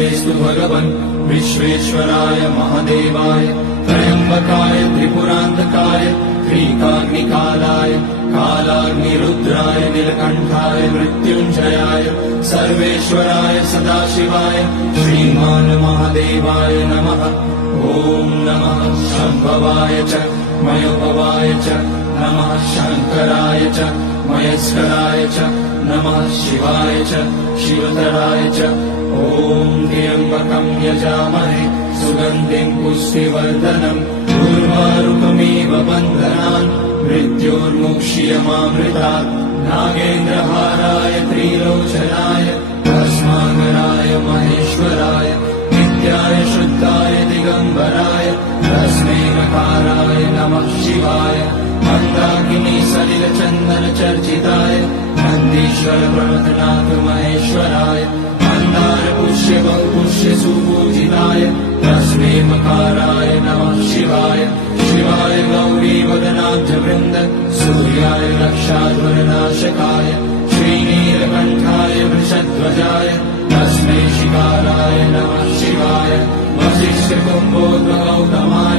नमस्तेऽस्तु भगवन् विश्वेश्वराय महादेवाय त्र्यम्बकाय त्रिपुरान्तकाय त्रिकाग्निकालाय कालाग्निरुद्राय नीलकण्ठाय मृत्युञ्जयाय सर्वेश्वराय सदाशिवाय श्रीमान् महादेवाय नमः। ॐ नमः शम्भवाय च मयोभवाय च नमः शङ्कराय च मयस्कराय च नमः शिवाय च शिवतराय च। ॐ त्र्यम्बकं यजामहे सुगन्धिं पुष्टिवर्धनम् उर्वारुकमिव बन्धनान् मृत्योर्मुक्ष्यमामृतात्। नागेन्द्रहाराय त्रिलोचनाय भस्माङ्गराय महेश्वराय नित्याय शुद्धाय दिगम्बराय तस्मै नकाराय नमः शिवाय। मन्दाकिनी सलिलचन्दनचर्चिताय नन्दीश्वर प्रणतनाथ महेश्वराय मन्दारपुष्य बहुपुष्य सुपूजिताय तस्मै मकाराय नमः शिवाय। शिवाय गौरीवदनाब्जवृन्द सूर्याय रक्षाध्वरनाशकाय श्रीनीलकण्ठाय वृषध्वजाय तस्मै शिकाराय नमः शिवाय। वसिष्ठकुम्भोद्भवगौतमाय